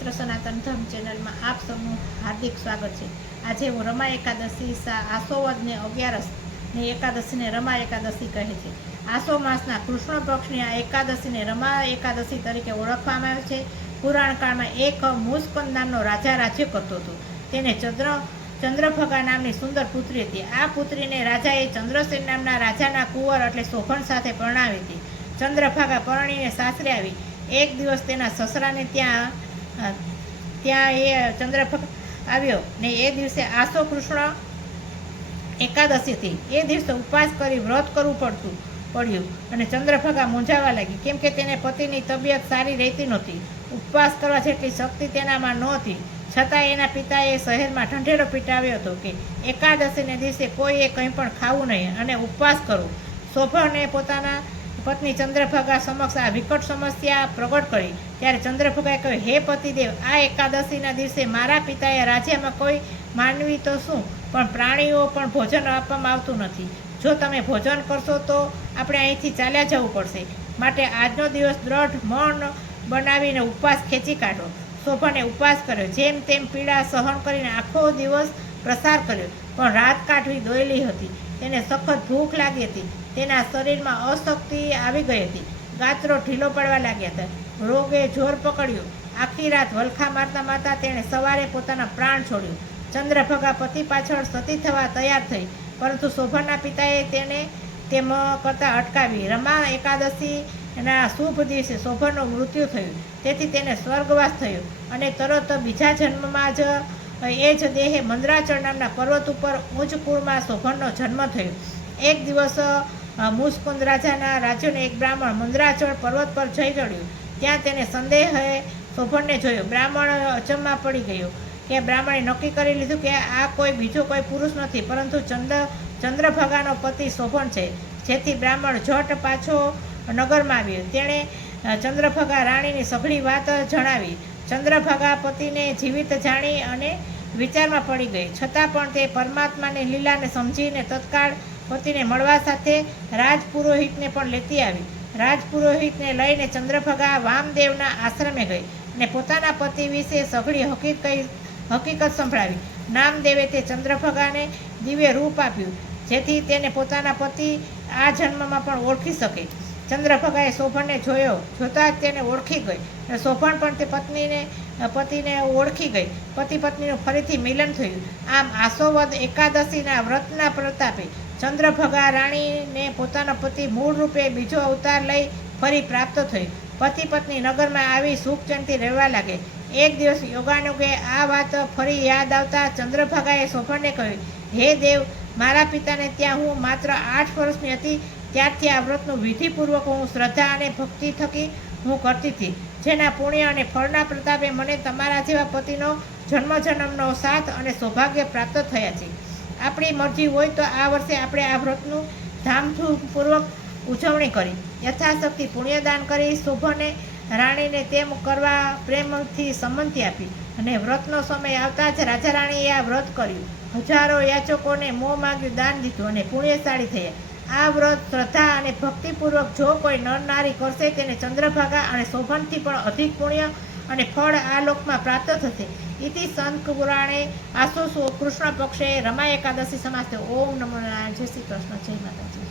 પવિત્ર સનાતન ધર્મ ચેનલમાં આપ સૌનું હાર્દિક સ્વાગત છે। આજે હું રમા એકાદશી આસો વદ ને 11 ને એકાદશીને રમા એકાદશી કહે છે। આસો માસના કૃષ્ણ પક્ષની આ એકાદશીને રમા એકાદશી તરીકે ઓળખવામાં આવે છે। પુરાણ કાળમાં એક મુસ્કંદ નામનો રાજા રાજ્ય કરતો હતો। તેને ચંદ્રભગા નામની સુંદર પુત્રી હતી। આ પુત્રીને રાજાએ ચંદ્રસેન નામના રાજાના કુંવર એટલે શોભન સાથે પરણાવી હતી। ચંદ્રભાગા પરણીને સાસરે આવી। એક દિવસ તેના સસરાને ત્યાં એ ચંદ્રભગા આવ્યો ને એ દિવસે આસો કૃષ્ણ એકાદશી હતી। એ દિવસે ઉપવાસ કરી વ્રત કરવું પડ્યું અને ચંદ્રભગા મૂંઝાવા લાગી, કેમ કે તેને પતિની તબિયત સારી રહેતી નહોતી। ઉપવાસ કરવા જેટલી શક્તિ તેનામાં નહોતી, છતાં એના પિતાએ શહેરમાં ઢંઢેરો પીટાવ્યો હતો કે એકાદશીને દિવસે કોઈએ કંઈ પણ ખાવું નહીં અને ઉપવાસ કરવો। શોભને પોતાના પત્ની ચંદ્રભગા સમક્ષ આ વિકટ સમસ્યા પ્રગટ કરી ત્યારે ચંદ્રભગાએ કહ્યું, હે પતિદેવ, આ એકાદશીના દિવસે મારા પિતાએ રાજ્યમાં કોઈ માનવી તો શું પણ પ્રાણીઓ પણ ભોજન આપવામાં આવતું નથી। જો તમે ભોજન કરશો તો આપણે અહીંથી ચાલ્યા જવું પડશે, માટે આજનો દિવસ દ્રઢ મન બનાવીને ઉપવાસ ખેંચી કાઢો। શોભને ઉપવાસ કર્યો, જેમ તેમ પીડા સહન કરીને આખો દિવસ પ્રસાર કર્યો, પણ રાત કાઢવી દોયલી હતી। તેને સખત ભૂખ લાગી હતી, તેના શરીરમાં અશક્તિ આવી ગઈ હતી, ગાત્રો ઢીલો પડવા લાગ્યા હતા, રોગે જોર પકડ્યું। આખી રાત વલખા મારતા મારતા તેણે સવારે પોતાના પ્રાણ છોડ્યું। ચંદ્રભગા પતિ પાછળ સતી થવા તૈયાર થઈ, પરંતુ શોભનના પિતાએ તેને તેમ કરતા અટકાવી। રમા એકાદશીના શુભ દિવસે શોભનનું મૃત્યુ થયું, તેથી તેને સ્વર્ગવાસ થયો અને તરત બીજા જન્મમાં જ એ જ દેહે મંદરાચળ નામના પર્વત ઉપર ઉચ્ચ કુળમાં શોભનનો જન્મ થયો। એક દિવસ મુસ્કુંદ રાજાના રાજ્યનો એક બ્રાહ્મણ મંદરાચળ પર્વત પર જઈ ચડ્યો। ત્યાં તેને સંદેહે શોભનને જોયો। બ્રાહ્મણ અચંબા પડી ગયો કે બ્રાહ્મણે નક્કી કરી લીધું કે આ બીજો કોઈ પુરુષ નથી, પરંતુ ચંદ્રભગાનો પતિ શોભન છે। જેથી બ્રાહ્મણ ઝટ પાછો નગરમાં આવ્યો। તેણે ચંદ્રભગા રાણીની સઘળી વાત જણાવી। ચંદ્રભગા પતિને જીવિત જાણી અને વિચારમાં પડી ગઈ, છતાં પણ તે પરમાત્માની લીલાને સમજીને તત્કાળ પતિને મળવા સાથે રાજપુરોહિતને પણ લેતી આવી। રાજપુરોહિતને લઈને ચંદ્રભગા વામદેવના આશ્રમે ગઈ અને પોતાના પતિ વિશે સઘળી હકીકત સંભળાવી। નામદેવે તે ચંદ્રભગાને દિવ્ય રૂપ આપ્યું, જેથી તેને પોતાના પતિ આ જન્મમાં પણ ઓળખી શકે। ચંદ્રભગાએ શોભનને જોયો, જોતાં જ તેને ઓળખી ગઈ અને શોભન પણ તે પતિને ઓળખી ગઈ। પતિ પત્નીનું ફરીથી મિલન થયું। આમ આસોવદ એકાદશીના વ્રતના પ્રતાપે ચંદ્રભગા રાણીને પોતાનો પતિ મૂળ રૂપે બીજો અવતાર લઈ ફરી પ્રાપ્ત થયો। પતિ પત્ની નગરમાં આવી સુખ ચેનથી રહેવા લાગે। એક દિવસ યોગાનુગે આ વાત ફરી યાદ આવતા ચંદ્રભગાએ શોભનને કહ્યું, હે દેવ, મારા પિતાને ત્યાં હું માત્ર 8 વર્ષની હતી ત્યારથી આ વ્રતનું વિધિપૂર્વક હું શ્રદ્ધા અને ભક્તિ થકી હું કરતી હતી, જેના પુણ્ય અને ફળના પ્રતાપે મને તમારા જેવા પતિનો જન્મનો સાથ અને સૌભાગ્ય પ્રાપ્ત થયા છે। આપણી મરજી હોય તો આ વર્ષે આપણે આ વ્રતનું ધામધૂમપૂર્વક ઉજવણી કરી યથાશક્તિ પુણ્યદાન કરી શોભને રાણીને તેમ કરવા પ્રેમથી સંમતિ આપી અને વ્રતનો સમય આવતા જ રાજા રાણીએ આ વ્રત કર્યું। હજારો યાચકોને મોં માંગ્યું દાન દીધું અને પુણ્યશાળી થયા। આ વ્રત શ્રદ્ધા અને ભક્તિપૂર્વક જો કોઈ નર નારી કરશે તેને ચંદ્રભગા અને શોભનથી પણ અધિક પુણ્ય અને ફળ આ લોકમાં પ્રાપ્ત થશે। ઇતિ સંત પુરાણે આસો કૃષ્ણ પક્ષે રમા એકાદશી સમાસ્તે। ઓમ નમો નારાયણ। જય શ્રી કૃષ્ણ। જય માતાજી।